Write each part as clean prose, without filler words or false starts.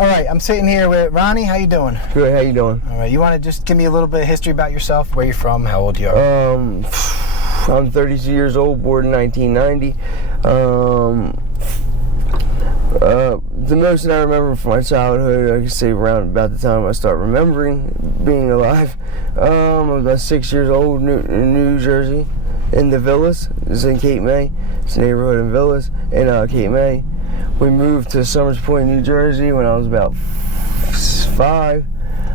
All right, I'm sitting here with Ronnie. How you doing? Good, how you doing? All right, you want to just give me a little bit of history about yourself, where you're from, how old you are? I'm 32 years old, born in 1990. The most that I remember from my childhood, I can say around about the time I start remembering being alive. I was about 6 years old in New Jersey, in the Villas. It's in Cape May. It's a neighborhood in Villas, in Cape May. We moved to Summers Point, New Jersey when I was about 5.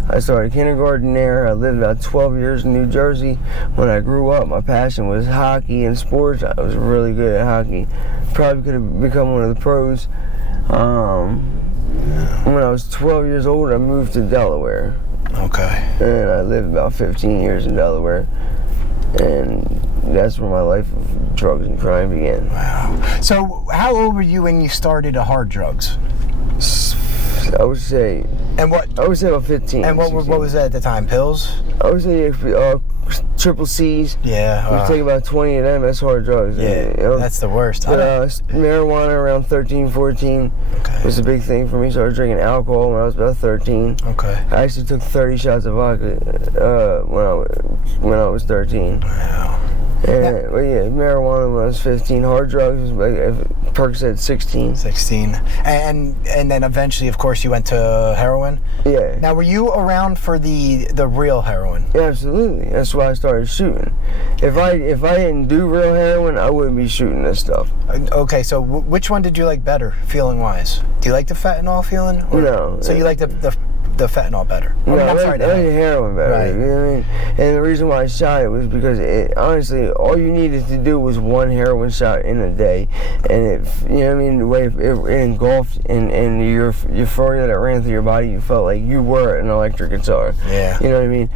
I started kindergarten there. I lived about 12 years in New Jersey. When I grew up, my passion was hockey and sports. I was really good at hockey. Probably could have become one of the pros. When I was 12 years old, I moved to Delaware. Okay. And I lived about 15 years in Delaware. And that's where my life of drugs and crime began. Wow. So how old were you when you started hard drugs? I would say. And what? I would say about 15. And what was that at the time? Pills? I would say triple C's. Yeah. You take about 20 of them. That's hard drugs. Yeah. You know? That's the worst. But, marijuana around 13, 14 was a big thing for me. So I was drinking alcohol when I was about 13. Okay. I actually took 30 shots of vodka when I was 13. Wow. And, well, yeah, marijuana when I was 15. Hard drugs was like Percocet 16. 16. And then eventually, of course, you went to heroin? Yeah. Now, were you around for the real heroin? Yeah, absolutely. That's why I started shooting. If I didn't do real heroin, I wouldn't be shooting this stuff. Okay, so which one did you like better, feeling-wise? Do you like the fentanyl feeling? Or, no. So you like the fentanyl better? No, I'm sorry, I like the heroin better. Right. You know what I mean? And the reason why I shot it was because honestly, all you needed to do was one heroin shot in a day, and you know what I mean, the way it engulfed and the euphoria that ran through your body, you felt like you were an electric guitar. Yeah. You know what I mean?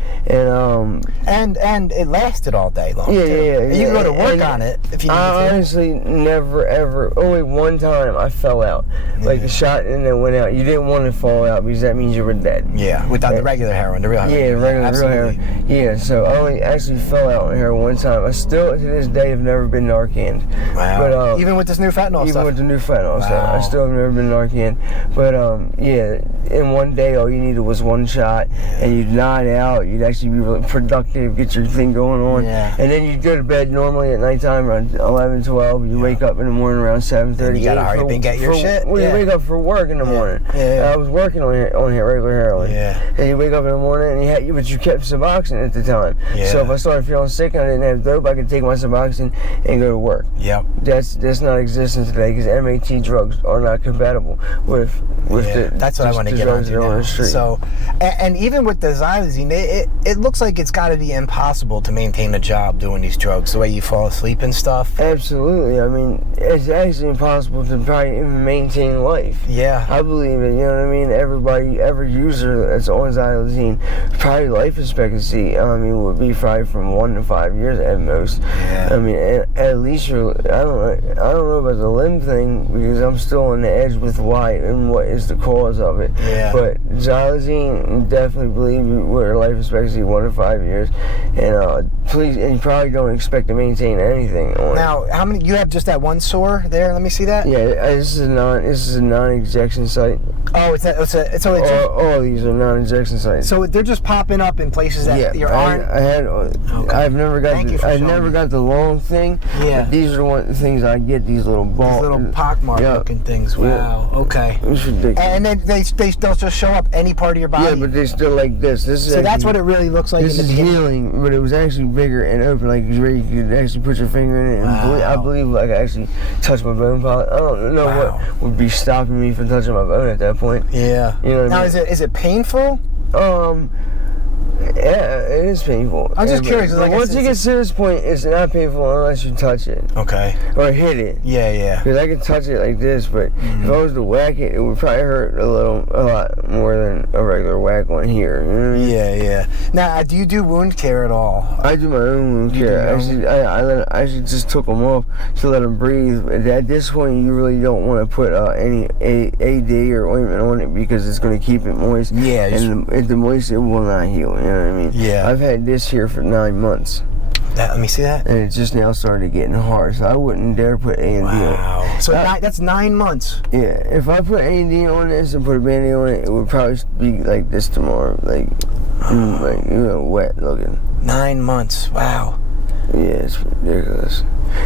And it lasted all day long. Yeah, too. yeah. And you can go to work on it if you need to. I honestly never ever. Only one time I fell out, like the shot and then went out. You didn't want to fall out because that means you were dead. Yeah, without the regular heroin, the real heroin. Yeah, real heroin. Yeah, so I only actually fell out on heroin one time. I still, to this day, have never been Narcan. Wow. But, even with this new fentanyl stuff? Even with the new fentanyl stuff. I still have never been Narcan. But, yeah, in one day, all you needed was one shot, and you'd nod out. You'd actually be really productive, get your thing going on. Yeah. And then you'd go to bed normally at nighttime around 11, 12. You wake up in the morning around 7:30. You gotta hurry up and get your shit. Well, you wake up for work in the morning. Yeah. I was working on regular heroin. Yeah. And you wake up in the morning and but you kept Suboxone at the time. Yeah. So if I started feeling sick and I didn't have dope, I could take my Suboxone and go to work. Yep. That's not existing today because MAT drugs are not compatible with that's what I want to get onto now. So, and even with the xylazine, it looks like it's got to be impossible to maintain a job doing these drugs, the way you fall asleep and stuff. Absolutely. I mean, it's actually impossible to probably even maintain life. Yeah. I believe it. You know what I mean? Every user that's on xylazine, probably life expectancy, would be probably from 1 to 5 years at most. Yeah. I mean, at least I don't know about the limb thing because I'm still on the edge with why and what is the cause of it. Yeah. But xylazine, definitely believe with life expectancy 1 to 5 years, and please, and you probably don't expect to maintain anything on Now, how many? You have just that one sore there? Let me see that. Yeah, this is a non-ejection site. Oh, all these are non-ejection sites. So they're just popping up in places that aren't. I've never got the long thing. Yeah. But these are the things I get. These little balls. These little pockmark looking things. Wow. Yeah. Okay. It's ridiculous. And then they'll just show up any part of your body. Yeah, but they're still like this. So that's what it really looks like. This is healing, but it was actually bigger and open, like where you could actually put your finger in it. Wow. And I believe like I actually touched my bone polyp. I don't know what would be stopping me from touching my bone at that point. Yeah. You know what I mean? Is it painful? Yeah, it is painful. I'm just curious. Like once you get to this point, it's not painful unless you touch it. Okay. Or hit it. Yeah. Because I can touch it like this, but if I was to whack it, it would probably hurt a lot more than a regular whack on here. You know what I mean? Yeah. Now, do you do wound care at all? I do my own wound care. Actually, I actually just took them off to let them breathe. At this point, you really don't want to put any AD or ointment on it because it's going to keep it moist. Yeah. And if the moist, it will not heal. You know what I mean? Yeah. I've had this here for 9 months. Let me see that. And it just now started getting hard, so I wouldn't dare put A&D on it. Wow. So that's 9 months. Yeah, if I put A&D on this and put a Band-Aid on it, it would probably be like this tomorrow, like wet looking. 9 months. Wow. Yeah, it's ridiculous.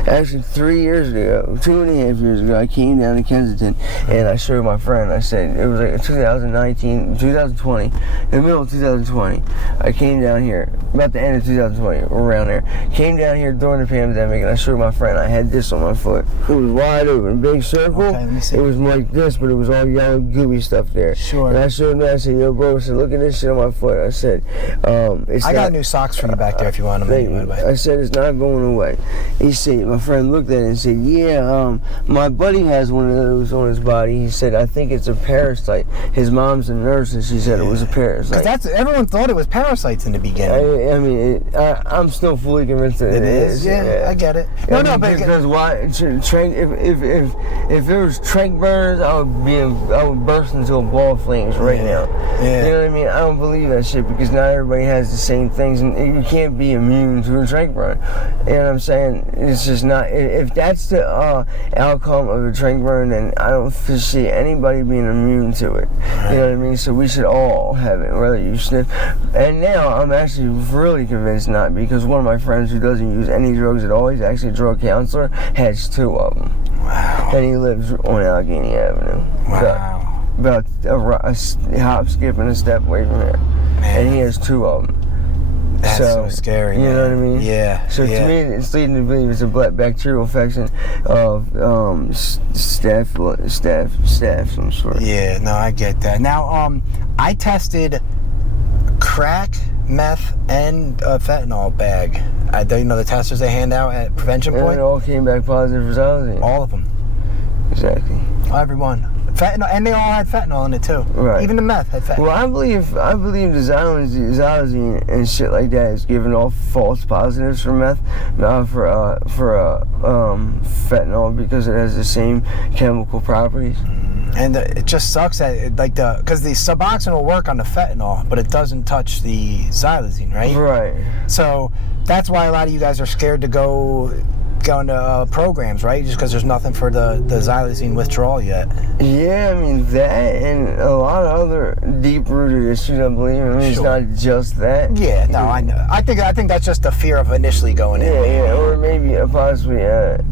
Actually, 3 years ago, 2.5 years ago, I came down to Kensington and I showed my friend. I said, it was like 2020, in the middle of 2020. I came down here, about the end of 2020, around there. Came down here during the pandemic and I showed my friend. I had this on my foot. It was wide open, big circle. Okay, let me see. It was like this, but it was all yellow, gooey stuff there. Sure. And I showed him, I said, yo, bro, I said, look at this shit on my foot. I said, I got new socks for you back there if you want them. I said, it's not going away. He said, my friend looked at it and said, yeah, my buddy has one of those on his body. He said, I think it's a parasite. His mom's a nurse and she said it was a parasite. Because everyone thought it was parasites in the beginning. I mean, I'm still fully convinced that it is. Yeah, I get it. No, but because why? If there was trank burners, I would burst into a ball of flames right now. Yeah. You know what I mean? I don't believe that shit because not everybody has the same things, and you can't be immune to a trank burn. You know what I'm saying? It's just not. If that's the outcome of a trank burn, then I don't see anybody being immune to it. You know what I mean? So we should all have it, whether you sniff. And now I'm actually really convinced not, because one of my friends who doesn't use any drugs at all, he's actually a drug counselor, has 2 of them. Wow. And he lives on Allegheny Avenue. Wow. About a hop, skip, and a step away from there. Man. And he has 2 of them. That's so scary. You know what I mean? Yeah. So to me, it's leading to believe it's a bacterial infection of staph, some sort. Yeah. No, I get that. Now, I tested crack, meth, and a fentanyl bag. You know the testers they hand out at Prevention Point? And it all came back positive for xylazine. All of them. Exactly. Everyone. Fentanyl, and they all had fentanyl in it too. Right. Even the meth had fentanyl. Well, I believe the xylazine and shit like that is giving off false positives for meth, not for fentanyl, because it has the same chemical properties. And it just sucks that because the Suboxone will work on the fentanyl, but it doesn't touch the xylazine, right? Right. So that's why a lot of you guys are scared to go into programs, right? Just because there's nothing for the xylazine withdrawal yet. Yeah, I mean that and a lot of other deep-rooted issues, I believe. I mean, it's not just that. Yeah, no, I know. I think that's just the fear of initially going in. Yeah, or maybe possibly a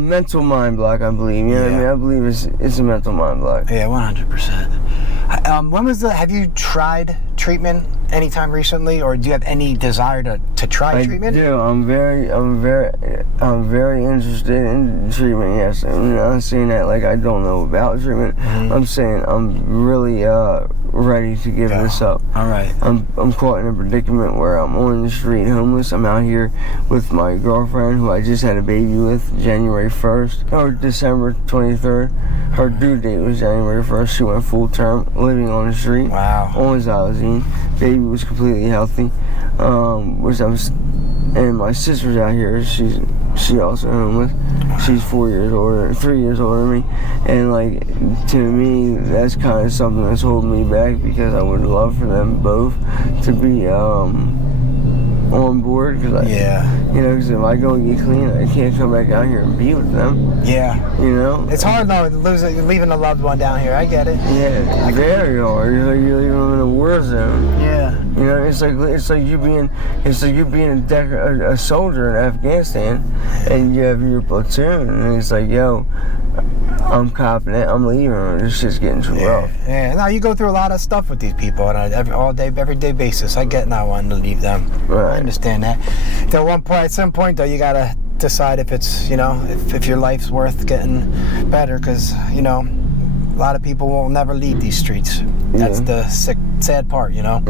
mental mind block, I believe. You know what I mean? I believe it's a mental mind block. Yeah, 100%. Have you tried treatment anytime recently, or do you have any desire to try treatment? I do. I'm very interested in treatment. Yes, I'm not saying that like I don't know about treatment. Mm-hmm. I'm saying I'm really ready to give this up. All right. I'm caught in a predicament where I'm on the street, homeless. I'm out here with my girlfriend, who I just had a baby with, January 1st or December 23rd. Her due date was January 1st. She went full term, living on the street. Wow. On xylazine. Baby was completely healthy. And my sister's out here. She also homeless. She's 3 years older than me. And like, to me, that's kind of something that's holding me back, because I would love for them both to be on board. Because because if I go and get clean, I can't come back out here and be with them. Yeah. You know? It's hard though, leaving a loved one down here. I get it. Yeah, it's very hard. You're leaving them in a war zone. Yeah. You know, it's like you being a soldier in Afghanistan, and you have your platoon, and it's like, yo, I'm copping it. I'm leaving. This shit's getting too rough. Yeah. No, you go through a lot of stuff with these people on an everyday basis. I get not wanting to leave them. Right. I understand that. At some point though, you gotta decide if it's, if your life's worth getting better, because a lot of people will never leave these streets. That's the sad part, Yeah.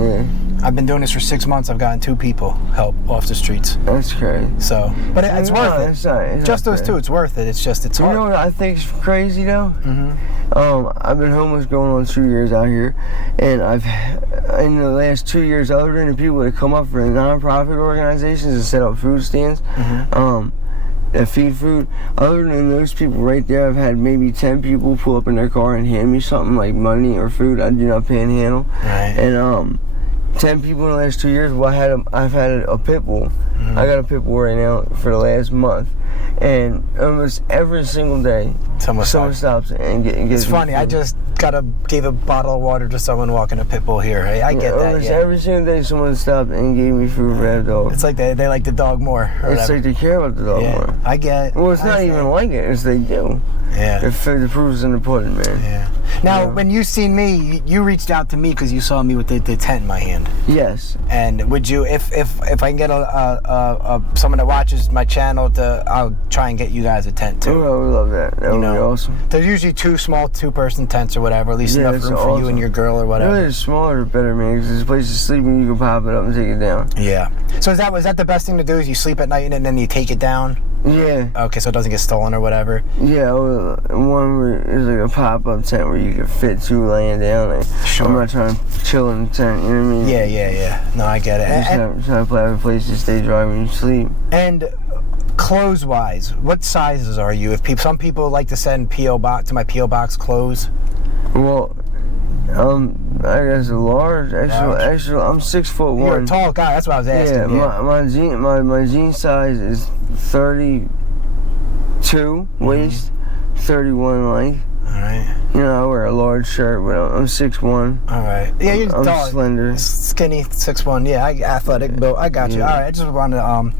I've been doing this for 6 months. I've gotten 2 people help off the streets. That's crazy. So, but it's worth it. It's not just those 2, it's worth it. It's just, it's hard. You know what I think's crazy though? Mm-hmm. I've been homeless going on 2 years out here, and in the last 2 years, other than the people that come up for the nonprofit organizations and set up food stands, that feed food, other than those people right there, I've had maybe 10 people pull up in their car and hand me something like money or food. I do not panhandle. Right. And 10 people in the last 2 years. Well, I've had a pit bull. I got a pit bull right now for the last month, and almost every single day, someone stops and gets. It's funny. I just gave a bottle of water to someone walking a pit bull here. I get that. Almost every single day, someone stopped and gave me food for that dog. It's like they like the dog more. It's like they care about the dog more. I get. Well, it's not even like it. It's they do. Yeah. The proof's in the pudding, man. Yeah. Now, when you seen me, you reached out to me because you saw me with the tent in my hand. Yes. And would you, if I can get someone that watches my channel, I'll try and get you guys a tent too. Oh, I would love that. That would be awesome. There's usually 2 small 2-person tents or whatever, at least enough room for you and your girl or whatever. Really, the smaller the better, man. Because there's a place to sleep and you can pop it up and take it down. Yeah. So was that the best thing to do? Is you sleep at night and then you take it down? Yeah. Okay, so it doesn't get stolen or whatever. Yeah, one where it's like a pop-up tent where you can fit 2 laying down. Like, sure. I'm not trying to chill in the tent. You know what I mean? Yeah. No, I get it. I'm trying to have a place to stay dry when you sleep. And clothes-wise, what sizes are you? Some people like to send to my PO box clothes. Well, I guess a large. Actually, I'm 6'1". You're a tall guy. That's what I was asking. Yeah, my jean size is 32 waist, 31 length. All right. You know, I wear a large shirt, but I'm 6'1". All right. Yeah, you're I'm tall, slender, skinny, 6'1". Yeah, athletic built. I got you. All right. I just wanted to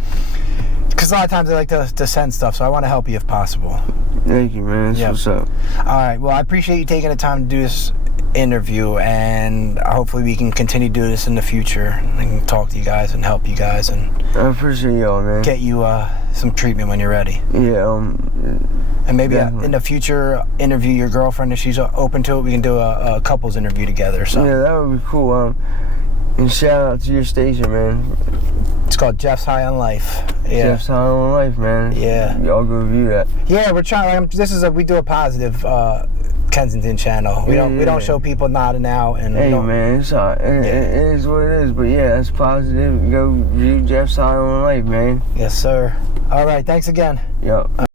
because a lot of times I like to send stuff, so I want to help you if possible. Thank you, man. That's what's up. All right. Well, I appreciate you taking the time to do this interview, and hopefully we can continue to do this in the future. I can talk to you guys and help you guys, and I appreciate y'all, man. Get you some treatment when you're ready. Yeah. And maybe in the future, interview your girlfriend if she's open to it. We can do a couples interview together or something. Yeah, that would be cool. And shout out to your station, man. It's called Jeff's High on Life. Yeah. Jeff's High on Life, man. Yeah. Y'all go view that. Yeah, we're trying. We do a positive Kensington channel. We don't show people nodding out and. Hey man, it's all right. It is what it is. But yeah, that's positive. Go view Jeff's High on Life, man. Yes, sir. All right. Thanks again. Yep.